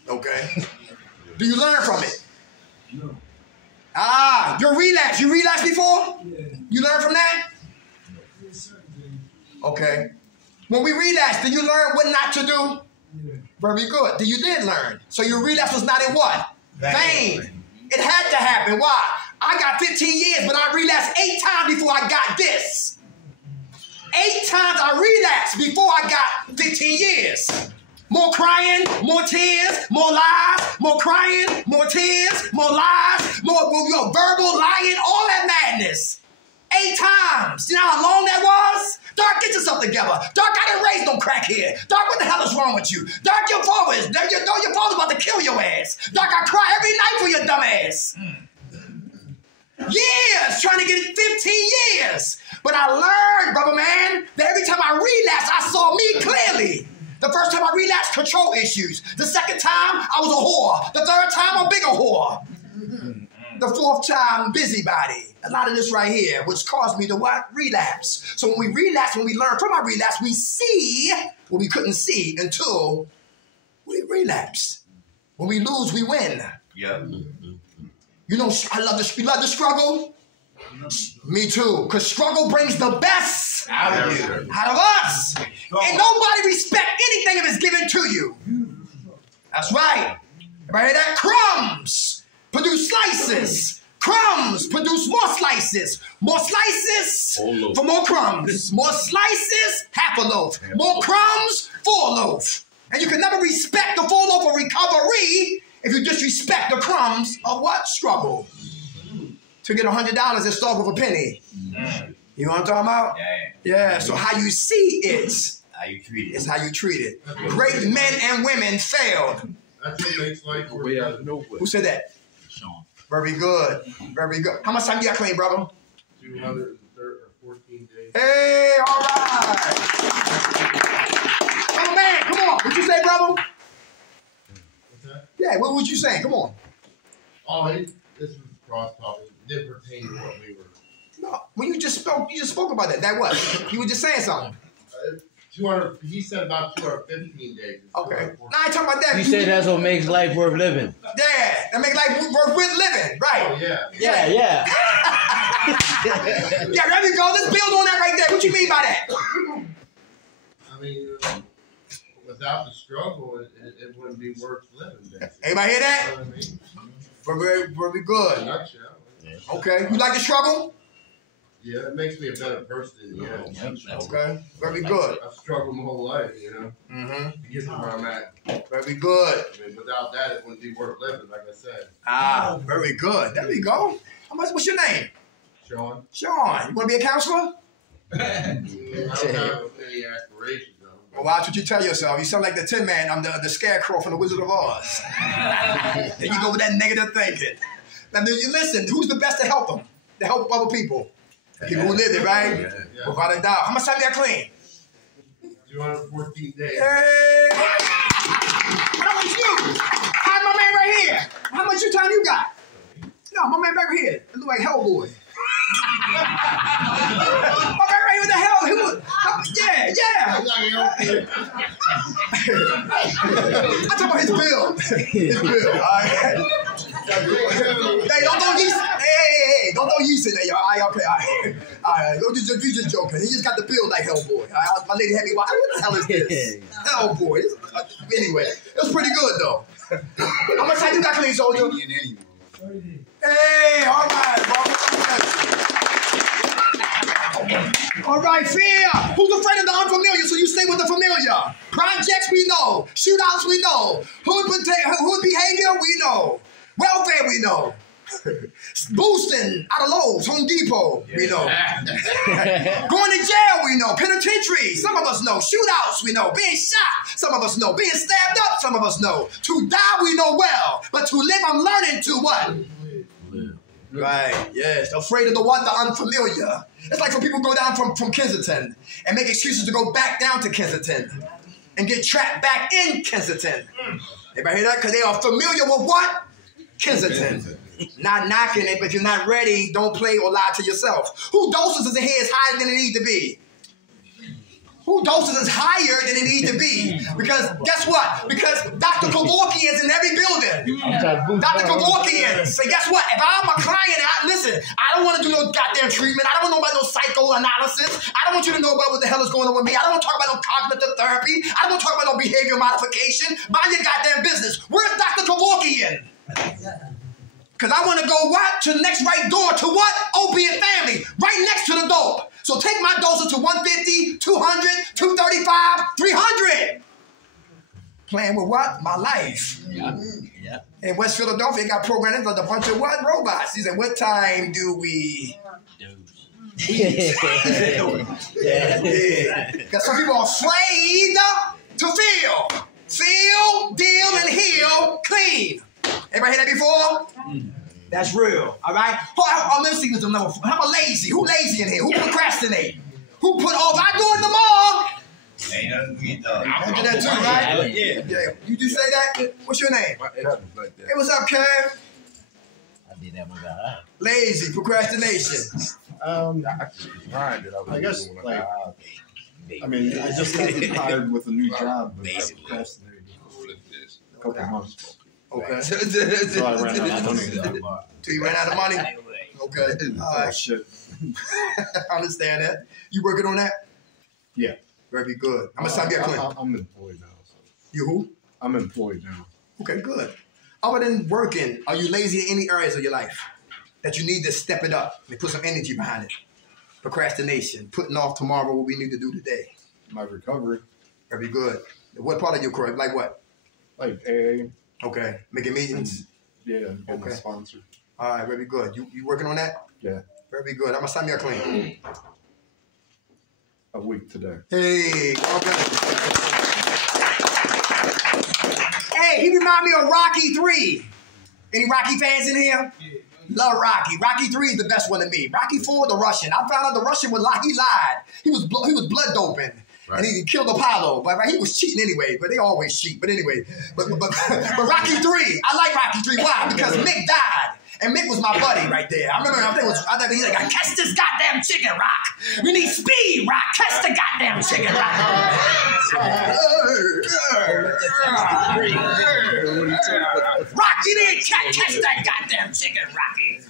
Okay. Do you learn from it? No. Ah, you're relapsed. You relapsed before? Yeah. You learn from that? Okay. When we relapsed, did you learn what not to do? Yeah. Very good. Then you did learn. So your relapse was not in what? Vain. It had to happen. Why? I got 15 years, but I relapsed 8 times before I got this. 8 times I relapsed before I got 15 years. More crying, more tears, more lies, more crying, more tears, more lies, more verbal lying, all that madness. 8 times. You know how long that was? Dark, get yourself together. Dark, I didn't raise no crack here. Dark, what the hell is wrong with you? Dark, your father's about to kill your ass. Dark, I cry every night for your dumb ass. Years, trying to get it 15 years. But I learned, brother man, that every time I relapsed, I saw me clearly. The first time I relapsed, control issues. The second time, I was a whore. The third time, a bigger whore. The 4th time, busybody. A lot of this right here, which caused me to what? Relapse. So when we relapse, when we learn from our relapse, we see what we couldn't see until we relapse. When we lose, we win. Yep. You know, you love the struggle? Me too. Because struggle brings the best Out of you. out of us. And nobody respect anything if it's given to you. That's right. Everybody hear that? Crumbs produce slices. Crumbs produce more slices. More slices for more crumbs. More slices, half a loaf. More crumbs, full loaf. And you can never respect the full loaf of recovery if you disrespect the crumbs of what? Struggle. To get $100 and start with a penny. You know what I'm talking about? Yeah. So how you see it, How you treat it. is how you treat it. Great men and women failed. That's what makes life A way out of nowhere. Who said that? Sean. Very good. Very good. How much time you got clean, brother? 214 days. Hey, all right. Come on, man. Come on. What you say, brother? What's that? Yeah, what was you saying? Come on. Oh, this was cross-talk. It didn't pertain to what we were. No, when you just spoke about that. That what? You were just saying something. 200. He said about 215 days. Okay. Now I ain't talking about that. You say that's what makes life worth living. Yeah, that make life worth living, right? Oh yeah. Yeah, yeah. Yeah, there we go. Let's build on that right there. What you mean by that? I mean, without the struggle, it wouldn't be worth living. Basically. Anybody hear that? You know what I mean? Very In a good. nutshell. Okay. You like the struggle? Yeah, it makes me a better person in the end. Okay. Very good. I've struggled my whole life, you know, Mm-hmm. to get to where I'm at. Very good. I mean, without that, it wouldn't be worth living, like I said. Ah, very good. There we go. What's your name? Sean, Sean. You want to be a counselor? I don't have any aspirations, though. Well, watch what you tell yourself. You sound like the Tin Man. I'm the Scarecrow from the Wizard of Oz. There you go with that negative thinking. Now, you listen. Who's the best to help them? To help other people. People who live it, right? Yeah. Without a doubt. How much time you got clean? 214 days. Hey! How much you? Hi, my man right here. How much time you got? No, my man back here. It look like Hellboy. My man right here with the hell. Yeah. I'm talking about his build. His build. All right. Hey, don't throw yeast. Hey, don't throw yeast in there, y'all. All right, okay, all right. You just joking. He just got the build like Hellboy. All right, my lady had me watching. What the hell is this? Hellboy. Anyway, it was pretty good though. How much time you got clean, soldier? Hey, all right, bro. All right, fear. Who's afraid of the unfamiliar? So you stay with the familiar. Projects we know. Shootouts we know. Hood behavior we know. Welfare we know. Boosting out of Lowe's, Home Depot we know. Going to jail we know. Penitentiary, some of us know. Shootouts we know. Being shot, some of us know. Being stabbed up, some of us know. To die we know well. But to live, I'm learning to what? Right, yes. Afraid of the what? The unfamiliar. It's like when people go down from Kensington and make excuses to go back down to Kensington and get trapped back in Kensington. Everybody hear that? Because they are familiar with what? Kensington. Not knocking it, but if you're not ready, don't play or lie to yourself. Who doses is ahead is higher than it need to be? Who doses is higher than it need to be? Because guess what? Because Dr. Kevorkian's in every building. Dr. Kevorkian. So guess what? If I'm a client, listen, I don't want to do no goddamn treatment. I don't want to know about no psychoanalysis. I don't want you to know about what the hell is going on with me. I don't want to talk about no cognitive therapy. I don't want to talk about no behavior modification. Mind your goddamn business. Where's Dr. Kevorkian? Because I want to go what? To the next right door. To what? Opiate family. Right next to the dope. So take my doses to 150, 200, 235, 300. Playing with what? My life. Yeah. In West Philadelphia, got programmed with a bunch of what? Robots. He said, what time do we eat? Because some people are afraid to feel. Feel, deal, and heal clean. Everybody hear that before? That's real, all right? Let me see what's the number 4. How about lazy? Who lazy in here? Who procrastinate? Who put off? I do it tomorrow. Ain't nothing to get done. I do that too, right? Yeah. You do say that? What's your name? Hey, what's up, Kev? I did that with that. Lazy, procrastination. I guess, like, I mean, I just got hired with a new job, but I procrastinated a couple months ago. Okay. So I ran out of money. Till you ran out of money? Okay. All right. Shit. I understand that. You working on that? Yeah. Very good. How much time you got clean? I'm employed now. So. You who? I'm employed now. Okay, good. Other than working, are you lazy in any areas of your life? that you need to step it up and put some energy behind it. Procrastination, putting off tomorrow what we need to do today. My recovery. That'd be good. What part of your career? Like what? Like AA. Okay. Making meetings? Yeah, getting okay. a sponsor. All right, very good. You working on that? Yeah. Very good. I'm going to sign me a clean. A week today. Hey, well done. Hey, he remind me of Rocky 3. Any Rocky fans in here? Yeah. Love Rocky. Rocky 3 is the best one to me. Rocky 4, the Russian. I found out the Russian was he lied. He was blood doping. Right. And he killed Apollo, but he was cheating anyway. But they always cheat. But anyway, but Rocky 3, I like Rocky 3. Why? Because Mick died, and Mick was my buddy right there. I remember I thought he's like, catch this goddamn chicken, Rock. We need speed, Rock. Catch the goddamn chicken, Rock. Rock, you didn't catch that goddamn chicken, Rocky.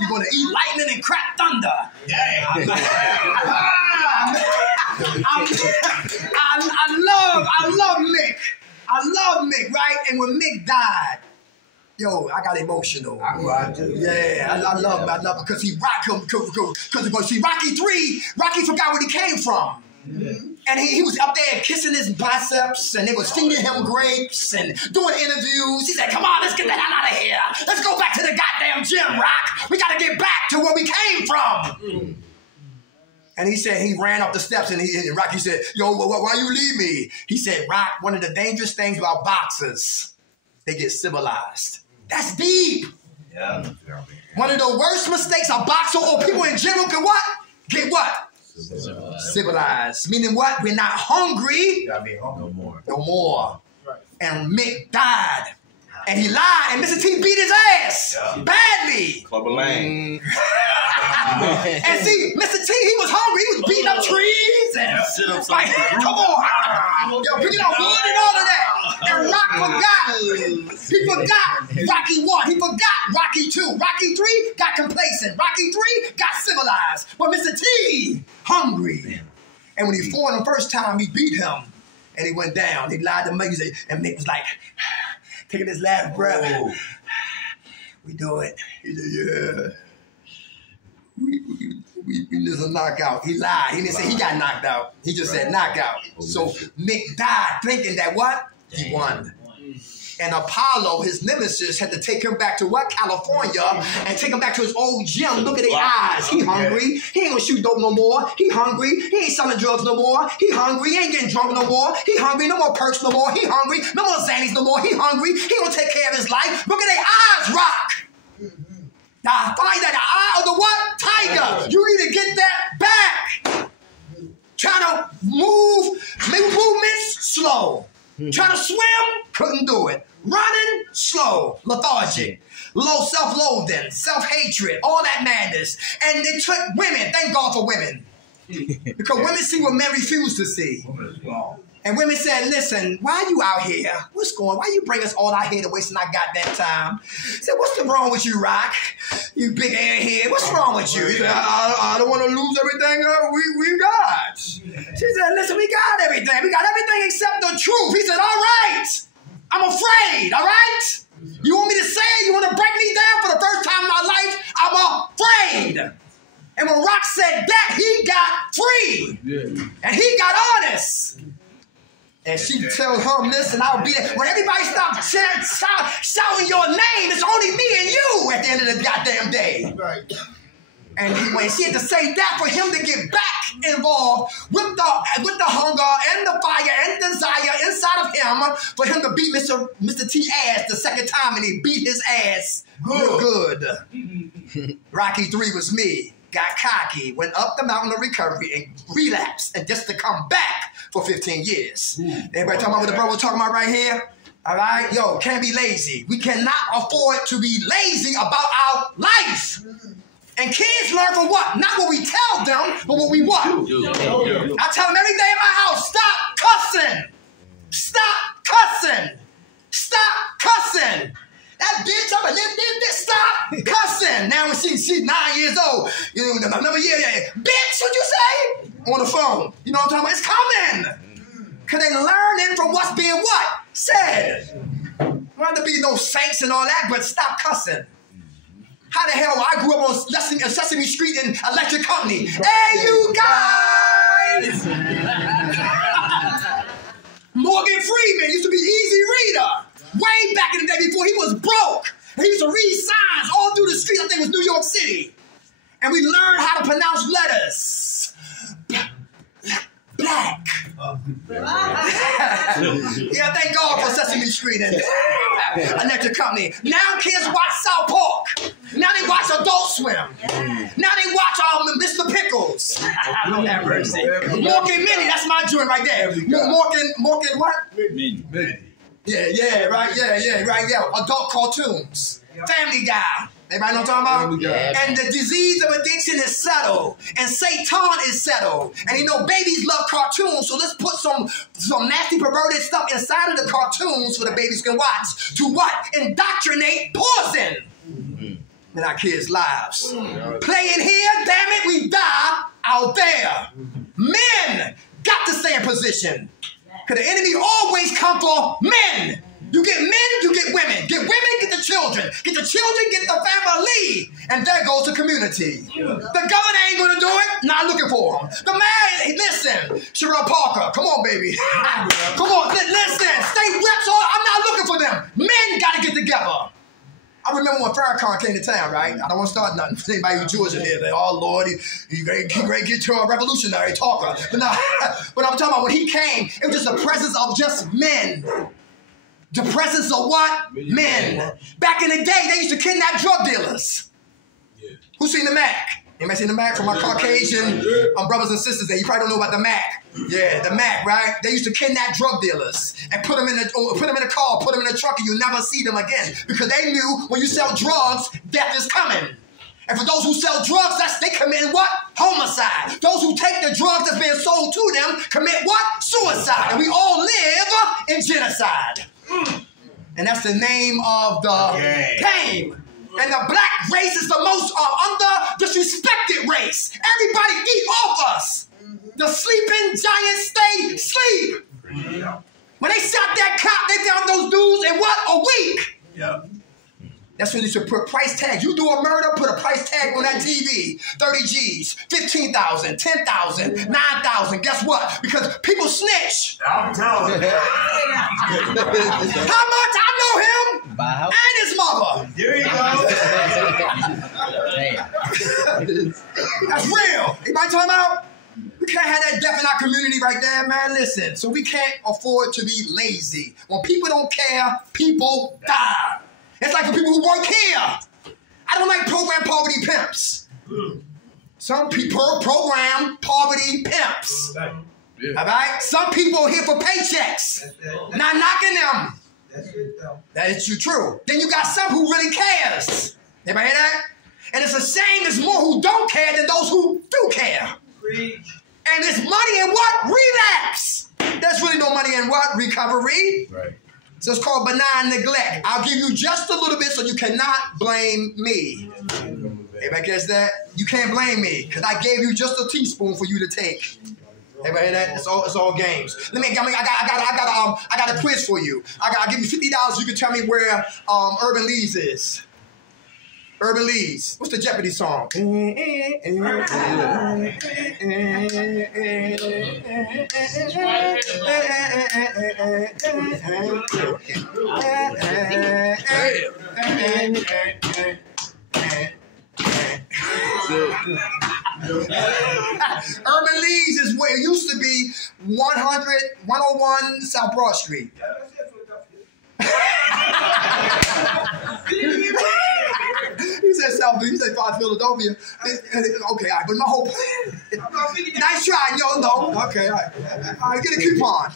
You're gonna eat lightning and crap thunder. Yeah. I love Mick. I love Mick, right? And when Mick died, yo, I got emotional. Yeah, I love him because he rocked him. Because see, Rocky 3, Rocky forgot where he came from. Mm-hmm. And he was up there kissing his biceps, and they was feeding him grapes and doing interviews. He said, come on, let's get the hell out of here. Let's go back to the goddamn gym, Rock. We got to get back to where we came from. Mm-hmm. And he said, he ran up the steps, and Rocky said, yo, why you leave me? He said, Rock, one of the dangerous things about boxers, they get civilized. That's deep. Yeah. One of the worst mistakes a boxer or people in general can what? Get what? Civilized. Meaning what? We're not hungry. No more. No more. Right. And Mick died. And he lied. And Mr. T beat his ass. Yeah. Badly. Club of Lane. And see, Mr. T, he was hungry. He was beating up trees. And like, come on. Yo, picking up wood and all of that. And Rock forgot. He forgot Rocky 1. He forgot Rocky 2. Rocky 3 got complacent. Rocky 3 got civilized. But Mr. T, hungry. And when he fought him the first time, he beat him. And he went down. He lied to Mick. And Mick was like, taking his last breath. Oh. We do it. He said, yeah. We just a knockout. He lied. He didn't say he got knocked out. He just said knockout. So Mick died thinking that what? He won. And Apollo, his nemesis, had to take him back to what? California, and take him back to his old gym. Look at their eyes. He hungry. He ain't gonna shoot dope no more. He hungry. He ain't selling drugs no more. He hungry. He ain't getting drunk no more. He hungry. No more perks no more. He hungry. No more Xannies no more. He hungry. He gonna take care of his life. Look at their eyes, Rock. Now find that eye of the what? Tiger. You need to get that back. Trying to make movements slow. Trying to swim, couldn't do it. Running, slow, lethargic, low self-loathing, self-hatred, all that madness. And they took women. Thank God for women. Because women see what men refuse to see. And women said, listen, why are you out here? What's going on? Why you bring us all out here to wasting our goddamn time? I said, what's wrong with you, Rock? You big airhead. What's wrong with you? He said, I don't want to lose everything we got. She said, listen, we got everything. We got everything except the truth. He said, all right. I'm afraid, all right? You want me to say it? You want to break me down for the first time in my life? I'm afraid. And when Rock said that, he got free. Yeah. And he got honest. And she tells her, listen, I'll be there. When everybody stops shouting your name, it's only me and you at the end of the goddamn day. Right. And when she had to say that for him to get back involved with the hunger and the fire and desire inside of him, for him to beat Mr. T ass the second time, and he beat his ass good. Rocky 3 was me. Got cocky, went up the mountain of recovery and relapsed, and just to come back for 15 years. Everybody talking about what the brother was talking about right here? All right? Yo, can't be lazy. We cannot afford to be lazy about our life. And kids learn from what? Not what we tell them, but what we what? I tell them every day in my house, stop cussing. Stop cussing. Stop cussing. That bitch, I'm a little bitch, stop cussing. Now when she's 9 years old, you know, another year, bitch, what you say? On the phone. You know what I'm talking about? It's coming. Because they learning from what's being what? Said. Not to be no saints and all that, but stop cussing. How the hell I grew up on Sesame Street in Electric Company? Hey, you guys! Morgan Freeman used to be Easy Reader way back in the day before he was broke. And he used to read signs all through the street. I think it was New York City. And we learned how to pronounce letters. Black. Yeah, thank God for Sesame Street and Electric Company. Now kids watch South Park. Now they watch Adult Swim. Now they watch Mr. Pickles. Lord have mercy. Morgan Minnie, that's my joint right there. Morgan what? Minnie. Yeah, right, adult cartoons. Family Guy. Everybody know what I'm talking about? And the disease of addiction is settled. And Satan is settled. And you know, babies love cartoons, so let's put some nasty perverted stuff inside of the cartoons so the babies can watch. To what? Indoctrinate poison in our kids' lives. Playing here, damn it, we die out there. Men got to stay in position. Because the enemy always come for men. You get men, you get women. Get women, get the children. Get the children, get the family. And there goes the community. The governor ain't going to do it. Not looking for him. The man, listen. Sherelle Parker, come on, baby. Come on, listen. State reps, I'm not looking for them. Men got to get together. I remember when Farrakhan came to town, right? I don't want to start nothing for anybody who's Jewish in here. Like, oh, Lord, he great get to a revolutionary talker. But no, but I'm talking about when he came, it was just the presence of just men. The presence of what? Men. Back in the day, they used to kidnap drug dealers. Yeah. Who's seen the Mac? Anybody seen the Mac? From my Caucasian brothers and sisters there. You probably don't know about the Mac. Yeah, the Mac, right? They used to kidnap drug dealers and put them in a car, put them in a truck, and you never see them again. Because they knew when you sell drugs, death is coming. And for those who sell drugs, they commit what? Homicide. Those who take the drugs that's being sold to them commit what? Suicide. And we all live in genocide. And that's the name of the game. And the black race is the most under disrespected race. Everybody eat off us. The sleeping giants stay asleep. When they shot that cop, they found those dudes in what? A week. Yep. That's when you should put price tags. You do a murder, put a price tag on that TV. 30 G's, 15,000, 10,000, 9,000. Guess what? Because people snitch. I'm telling you. How much? I know him and his mother. There you go. That's real. Anybody talking about? We can't have that death in our community right there, man. Listen. So we can't afford to be lazy. When people don't care, people die. It's like the people who work here. I don't like program poverty pimps. Some people program poverty pimps. Yeah. All right? Some people are here for paychecks. Not knocking them. That's it, though. That is true. Then you got some who really cares. Anybody hear that? And it's the same as more who don't care than those who do care. Preach. And it's money in what? Relapse. There's really no money in what? Recovery. Right. So it's called benign neglect. I'll give you just a little bit so you cannot blame me. Everybody gets that? You can't blame me because I gave you just a teaspoon for you to take. Everybody hear that? It's all games. I got a quiz for you. I'll give you $50. You can tell me where Urban Lee's is. Urban Lee's. What's the Jeopardy song? Urban Lee's is where it used to be 101 South Broad Street. He said South, you said Philadelphia. Okay, all right, but my whole nice try, yo, no. Okay, all right, get a coupon.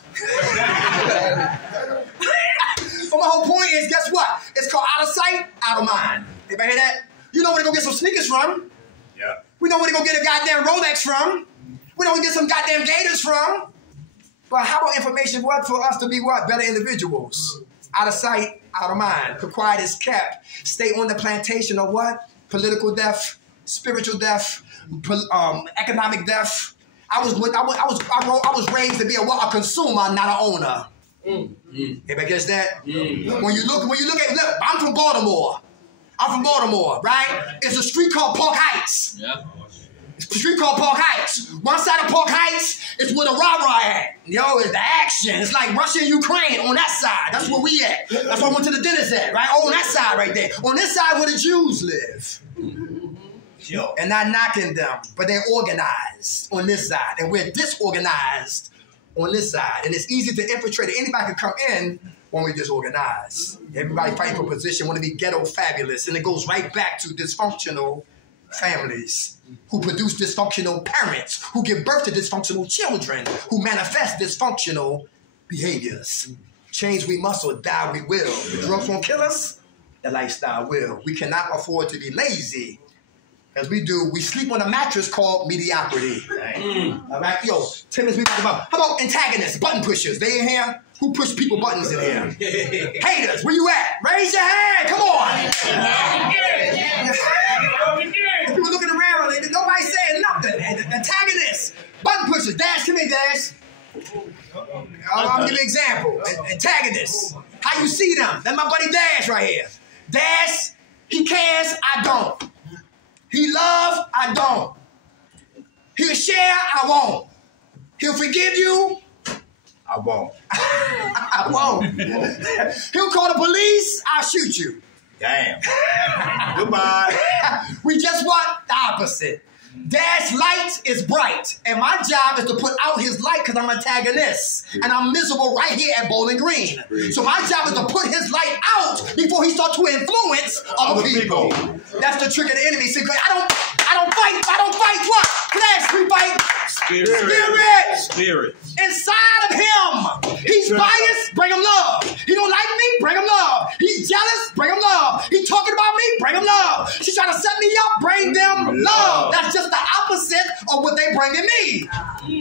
But my whole point is, guess what? It's called out of sight, out of mind. Anybody hear that? You know where to go get some sneakers from. Yeah. We know where to go get a goddamn Rolex from. We know where to get some goddamn Gators from. But how about information what for us to be what? Better individuals. Out of sight, out of mind. Quiet is kept. Stay on the plantation of what? Political death, spiritual death, economic death. I was raised to be a consumer, not an owner. Everybody gets that? When you look at, I'm from Baltimore. I'm from Baltimore, right? It's a street called Park Heights. Yeah. It's a street called Park Heights. One side of Park Heights is where the rah-rah at. Yo, it's the action. It's like Russia and Ukraine on that side. That's where we at. That's where I went to the dentist at, right? On that side right there. On this side where the Jews live. Sure. And not knocking them, but they're organized on this side. And we're disorganized on this side. And it's easy to infiltrate. Anybody can come in when we disorganize. Everybody fighting for position, want to be ghetto fabulous. And it goes right back to dysfunctional families who produce dysfunctional parents, who give birth to dysfunctional children, who manifest dysfunctional behaviors. Change we must or die we will. The drugs won't kill us, the lifestyle will. We cannot afford to be lazy. As we do, we sleep on a mattress called mediocrity. All right, yo, 10 minutes we talk about. How about antagonists, button pushers? They in here? Who push people buttons in here? Haters, where you at? Raise your hand, come on. People looking around, nobody saying nothing. Antagonists, button pushers. Dash, come here, Dash. I'm gonna give you an example. Antagonists, how you see them? That's my buddy Dash right here. Dash, he cares, I don't. He love, I don't. He'll share, I won't. He'll forgive you, I won't. I won't. He'll call the police, I'll shoot you. Damn. Goodbye. We just want the opposite. Dash light is bright, and my job is to put out his light because I'm an antagonist, and I'm miserable right here at Bowling Green. So my job is to put his light out before he starts to influence other people. That's the trick of the enemy. See, I don't fight what? Class, we fight spirit. Inside of him. He's biased, bring him love. He don't like me, bring him love. He's jealous, bring him love. He talking about me, bring him love. She's trying to set me up, bring them love. That's just the opposite of what they bringing me.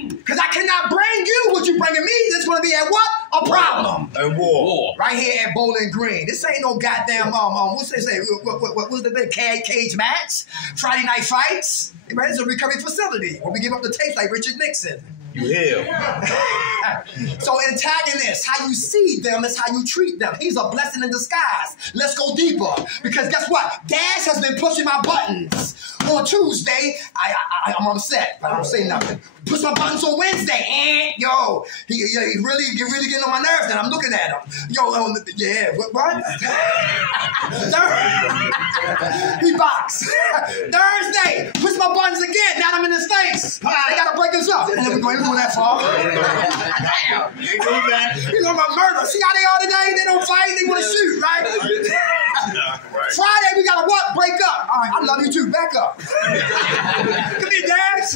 Because I cannot bring you what you bringing me. It's going to be at what? A problem. And war. Right here at Bowling Green. This ain't no goddamn, what's they say? What's the thing? Cage match? Friday night fights? Right? It's a recovery facility where we give up the tapes like Richard Nixon. You hear? So antagonists, how you see them is how you treat them. He's a blessing in disguise. Let's go deeper. Because guess what? Dash has been pushing my buttons. On Tuesday, I'm upset, but I don't say nothing. Push my buttons on Wednesday, and yo, he really getting on my nerves, and I'm looking at him. Yo, yeah, what? He boxed. Thursday, push my buttons again. Now I'm in his face. They gotta break us up, and then we're going to go that far. Damn. He's on my murder. See how they are today? They don't fight. They want to shoot, right? Friday, we gotta what? Break up. All right, I love you too. Back up. Come here, Dash.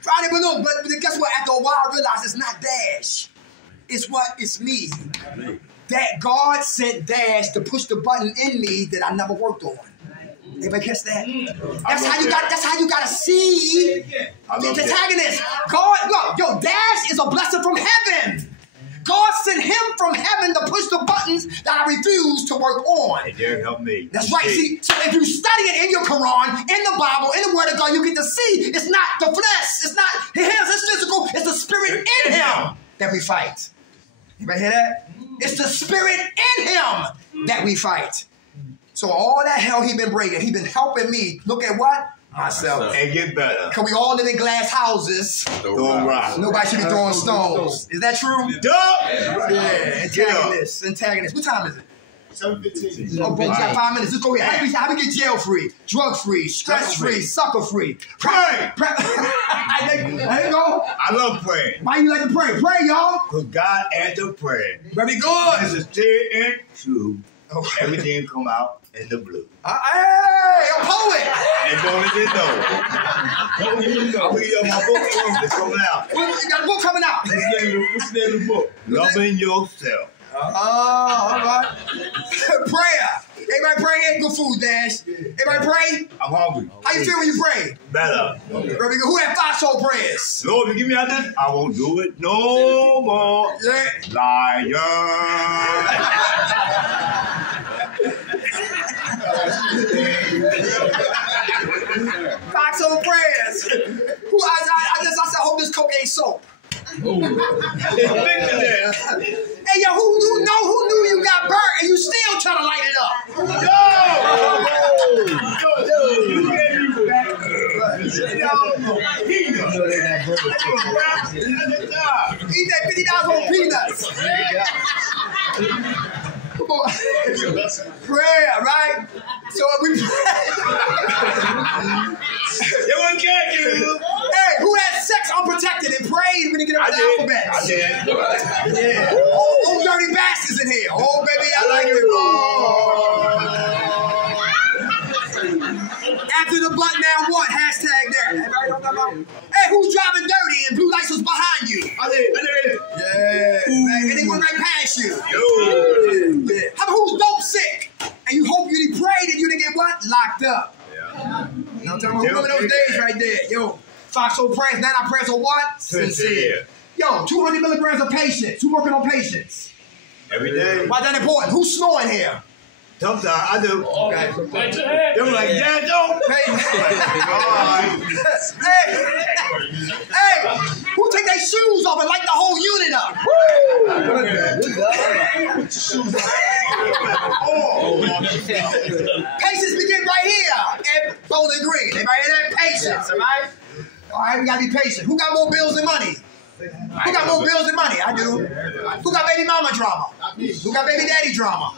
Friday, but guess what? After a while, I realized it's not Dash. It's what? It's me. That God sent Dash to push the button in me that I never worked on. Anybody catch that? That's how you gotta see the antagonist. God, look, yo, Dash is a blessing from heaven. God sent him from heaven to push the buttons that I refuse to work on. There, help me. That's right. See, so if you study it in your Quran, in the Bible, in the Word of God, you get to see it's not the flesh. It's not his, it's physical. It's the spirit in him that we fight. You ready to hear that? It's the spirit in him that we fight. So all that hell he been bringing, he been helping me. Look at what? Myself. And get better. Because we all live in glass houses. Throwing rocks. Nobody should be throwing stones. Is that true? Duh! Yeah, antagonists. What time is it? 7:15. Oh, bro, we got 5 minutes. Let's go ahead. How do we get jail free, drug free, stress free, sucker free? Pray! I ain't go. I love praying. Why you like to pray? Pray, y'all. Because God answered prayer. Very good. This is still and true. Okay. Everything come out in the blue. Hey, a poet. And don't even know. Don't even know. My book is coming out. You got a book coming out. What's the name of the book? Loving Yourself. Oh, all right. Prayer. Everybody pray, ain't good food, Dash. Everybody pray. I'm hungry. How you feel when you pray? Better. Very good. Who had 5 soul prayers? Lord, if you give me out this, I won't do it no more. Yeah. Liar. 5 soul prayers. I said, I hope this coke ain't soap. Hey, yo, who knew you got burnt and you still trying to light it up? Eat that $50 on peanuts. Come on. Prayer, right? So we pray. They wouldn't catch you. Hey, who had sex unprotected and prayed when he get up the alphabet? I did. Yeah. Oh, dirty bastards in here. Oh, baby, I like it. Oh. After the button down, what? Hashtag that. Everybody know what I'm talking about? Hey, who's driving dirty and blue lights was behind you? I did. Yeah. Man, and they went right past you. Yo. Yeah. How about who's dope sick? And you hope you prayed and you didn't get what? Locked up. Yeah. You know what I'm talking about? Remember those days right there. Yo, foxhole prayers, now our prayers are what? Sincere. Yo, 200 milligrams of patience. Who working on patience? Every day. Why that important? Who's snoring here? Sometimes I do. Okay. They were like, Dad, don't. Hey, who take their shoes off and light the whole unit up? Patience begin right here at Bowling Green. Everybody hear that? Patience, all right? All right, we gotta be patient. Who got more bills than money? Who got more bills than money? I do. Who got baby mama drama? Who got baby daddy drama?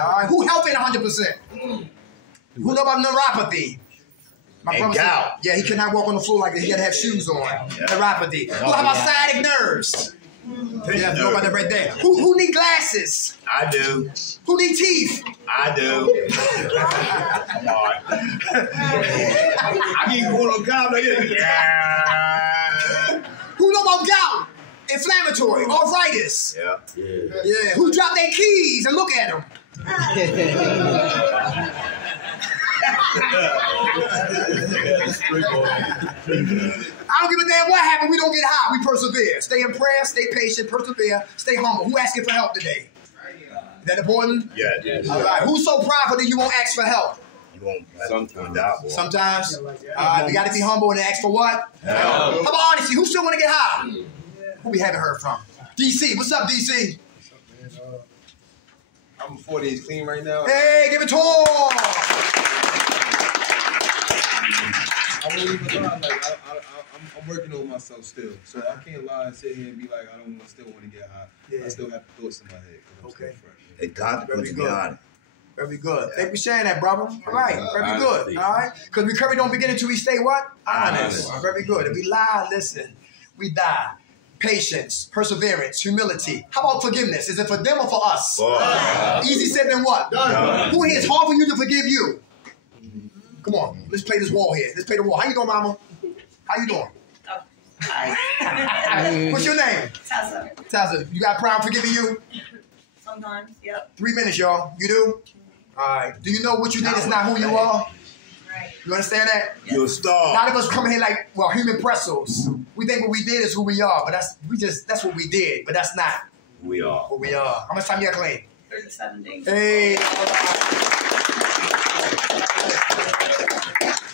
All right. Who helping 100%? Who know about neuropathy? My brother said, yeah, he cannot walk on the floor like that. He gotta have shoes on. Neuropathy. Who how about sciatic nerves? Yeah, know about that right there. Who need glasses? I do. Who need teeth? I do. I keep going on God like this. Who know about gout? Inflammatory, arthritis. Yeah. Yeah. Who dropped their keys and look at them? I don't give a damn what happened. We don't get high. We persevere. Stay in prayer. Stay patient. Persevere. Stay humble. Who asking for help today? Is that important? Yeah. All right. Who's so prideful that you won't ask for help? You won't. Sometimes. All right. We got to be humble and ask for what? Help. How about honesty? Who still want to get high? Who we haven't heard from? DC. What's up, DC? I'm 4 days clean right now. Hey, give it to him. I won't even lie. Like I'm working on myself still, so I can't lie and sit here and be like I don't still want to get high. Yeah. I still have thoughts in my head. Okay. They got to put you on. Very good. Thank you for sharing that, brother. All right. Very good. All right. Because recovery don't begin until we stay what? Honest. Very good. If we lie, listen, we die. Patience, perseverance, humility. How about forgiveness? Is it for them or for us? Easy said than what? Who here is hard for you to forgive you? Come on. Let's play this wall here. Let's play the wall. How you doing, mama? How you doing? What's your name? Tessa. Tessa. You got a problem forgiving you? Sometimes, yep. 3 minutes, y'all. You do? All right. Do you know what you did is not who you are? Right. You understand that? You're a star. A lot of us come here like, well, human pretzels. We think what we did is who we are, but that's what we did, but that's not Who we are. who we are. How much time you got clean? 37 days. Hey.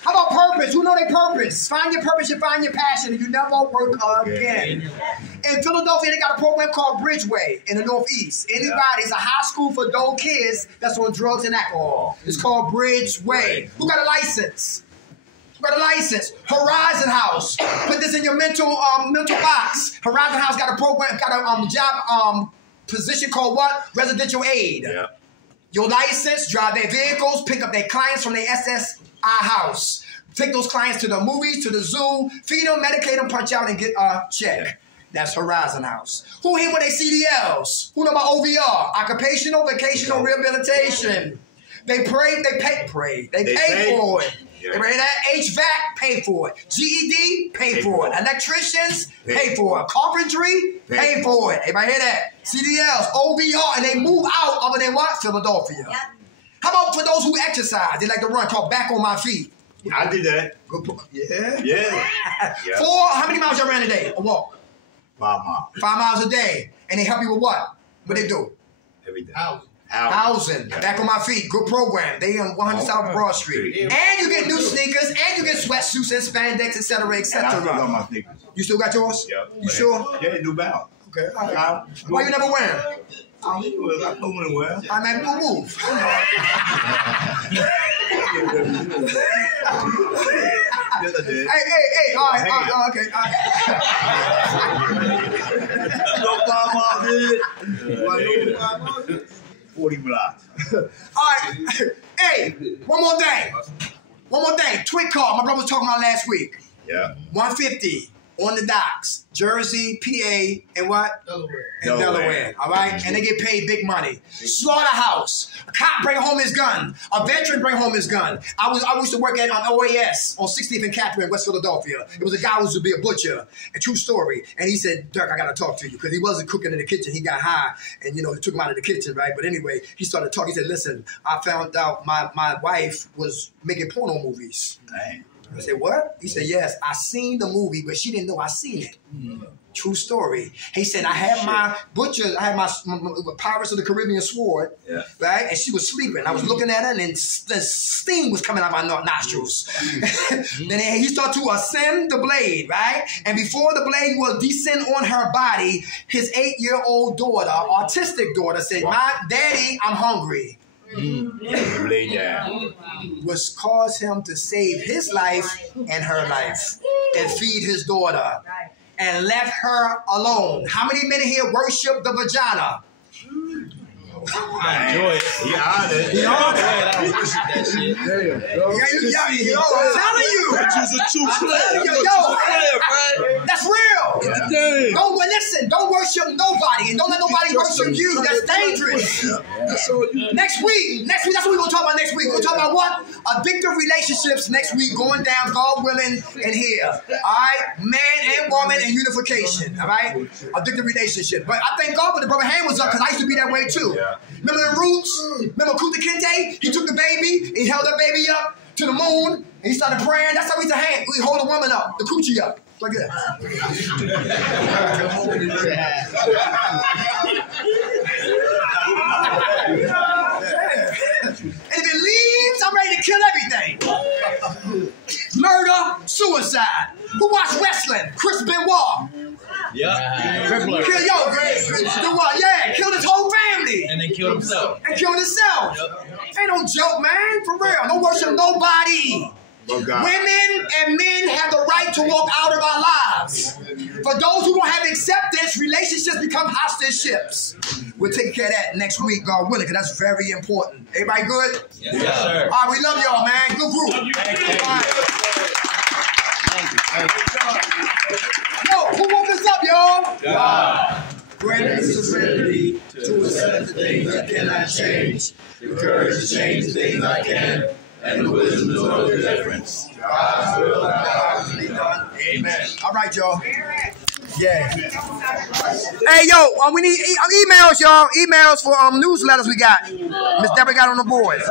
How about purpose? Who know their purpose? Find your purpose and find your passion, and you never work again. In Philadelphia, they got a program called Bridgeway in the Northeast. Anybody, it's a high school for those kids that's on drugs and alcohol. It's called Bridgeway. Who got a license? Who got a license? Horizon House. Put this in your mental box. Horizon House got a program, got a job position called what? Residential aid. Yeah. Your license, drive their vehicles, pick up their clients from their SSI house. Take those clients to the movies, to the zoo, feed them, medicate them, punch out, and get a check. Yeah. That's Horizon House. Who here with their CDLs? Who know about OVR? Occupational, vocational rehabilitation. They pray, they pay for it. Yeah. Everybody hear that? HVAC, pay for it. GED, pay for it. Electricians, pay for it. Carpentry, pay for it. Everybody hear that? CDLs, OVR, and they move out other than what? Philadelphia. Yep. How about for those who exercise? They like to run, called Back on My Feet. I did that. Good. Yeah? Yeah. 4, how many miles y'all ran a day? A walk? 5 miles. 5 miles a day. And they help you with what? What they do? Every day. Housing. Back on my feet. Good program. They on 100 South Broad Street. And you get new sneakers, and you get sweatsuits and spandex, etc., etc. I still got my sneakers. You still got yours? Yep. You sure? Yeah, New Balance. Okay. All right. Why you never wear them? I know when well. I mean, move. Yes, I did. Hey, all right, okay. No 5 miles in. 40 blocks. All right. Hey, one more thing. Twit call. My brother was talking about last week. Yeah. 150 on the docks. Jersey, PA, and what? Delaware. All right? And they get paid big money. Slaughterhouse. A cop bring home his gun. A veteran bring home his gun. I used to work at OAS on 60th and Catherine in West Philadelphia. It was a guy who used to be a butcher. A true story. And he said, Dirk, I got to talk to you. Because he wasn't cooking in the kitchen. He got high. And, they took him out of the kitchen, right? But anyway, he started talking. He said, listen, I found out my wife was making porno movies. Dang. I said, what? He said, yes, I seen the movie, but she didn't know I seen it. True story. He said, I had my Pirates of the Caribbean sword, right? And she was sleeping. I was looking at her, and then the steam was coming out of my nostrils. Then he started to ascend the blade, right? And before the blade will descend on her body, his 8-year-old daughter, autistic daughter, said, my daddy, I'm hungry. Lay down. Was cause him to save his life and her life and feed his daughter and left her alone. How many men here worship the vagina? I enjoy it. He honored it. He honored it. I worship that shit. I'm telling you. She's a true player. That's real. Don't worship nobody, and don't let nobody worship you. That's dangerous. Next week, that's what we're going to talk about next week. We're going to talk about what? Addictive relationships next week going down, God willing, in here. All right? Man and woman and unification. All right? Addictive relationship. But I thank God for the brother hand was up because I used to be that way too. Remember the Roots? Remember Kunta Kinte? He took the baby, he held the baby up to the moon, and he started praying. That's how we used to hang. We hold a woman up, the coochie up. Like that. And if it leaves, I'm ready to kill everything. Murder, suicide. Who watched wrestling? Chris Benoit. Yeah. Killed his whole family. And then killed himself. And killed himself. Ain't no joke, man. For real. Don't worship nobody. Women and men have the right to walk out of our lives. For those who don't have acceptance, relationships become hostage ships. We'll take care of that next week, God willing, because that's very important. Everybody good? Yes, sir. All right, we love y'all, man. Good group. Thank you. All right. Yo, who woke us up, y'all? God. Great is the serenity to accept the things I cannot change. The courage to change the things I can. And the wisdom to know the difference. God's will and God's will be done. Amen. All right, y'all. Yeah. Hey, yo, we need emails, y'all. Emails for newsletters we got. Miss Deborah got on the board.